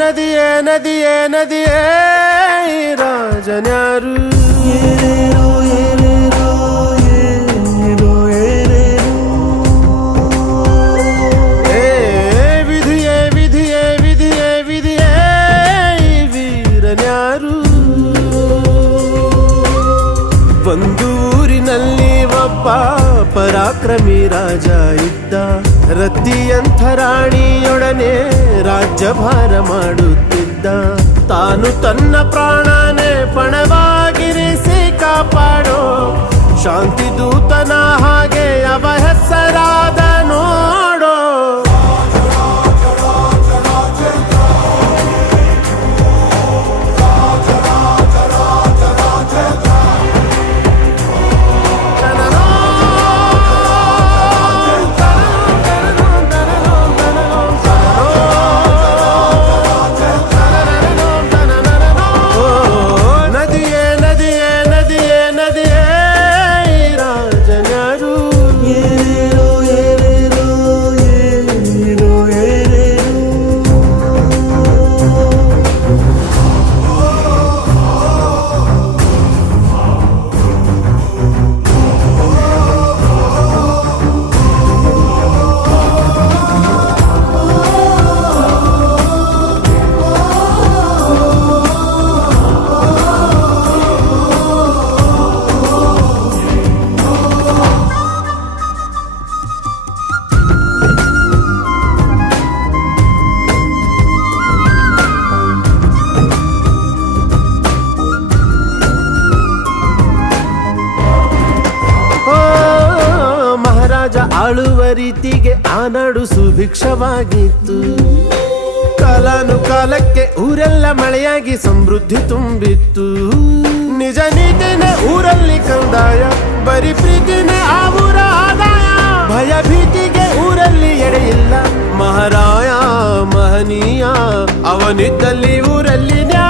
ನದಿಯೇ ನದಿಯೇ ನದಿಯೇ ನದಿಯೇ ರಾಜನ್ಯಾರು ಏನೇನೋ ಏನೇನೋ ಏನೋ ಏನೇನೋ ವಿಧಿಯೇ ವಿಧಿಯೇ ವಿಧಿಯೇ ವಿಧಿಯೇ ವೀರನ್ಯಾರು ಒಂದು ಊರಿನಲ್ಲಿ ಒಬ್ಬ ಪರಾಕ್ರಮಿ ರಾಜ ಇದ್ದ ರತಿಯಂಥ ರಾಣಿಯೊಡನೆ ರಾಜ್ಯಭಾರ ಮಾಡುತ್ತಿದ್ದ ತಾನು ತನ್ನ ಪ್ರಾಣನೇ ಪಣವಾಗಿರಿಸಿ ಕಾಪಾಡೋ ಶಾಂತಿ ದೂತನ ಹಾಗೆ ಅವ ಹೆಸರಾದ ನೋಡೋ ಆಳುವ ರೀತಿಗೆ ಆ ನಾಡು ಸುಭಿಕ್ಷವಾಗಿತ್ತು ಕಾಲಾನುಕಾಲಕ್ಕೆ ಊರೆಲ್ಲ ಮಳೆಯಾಗಿ ಸಮೃದ್ಧಿ ತುಂಬಿತ್ತು ನಿಜ ನೀತಿನೇ ಊರಲ್ಲಿ ಕಂದಾಯ ಬರೀ ಪ್ರೀತಿನೇ ಆ ಊರ ಆದಾಯ ಭಯ ಭೀತಿಗೆ ಊರಲ್ಲಿ ಎಡೆಯಿಲ್ಲ ಮಹಾರಾಯ ಮಹನೀಯ ಅವನಿದ್ದಲ್ಲಿ ಊರಲ್ಲಿ ನ್ಯಾಯ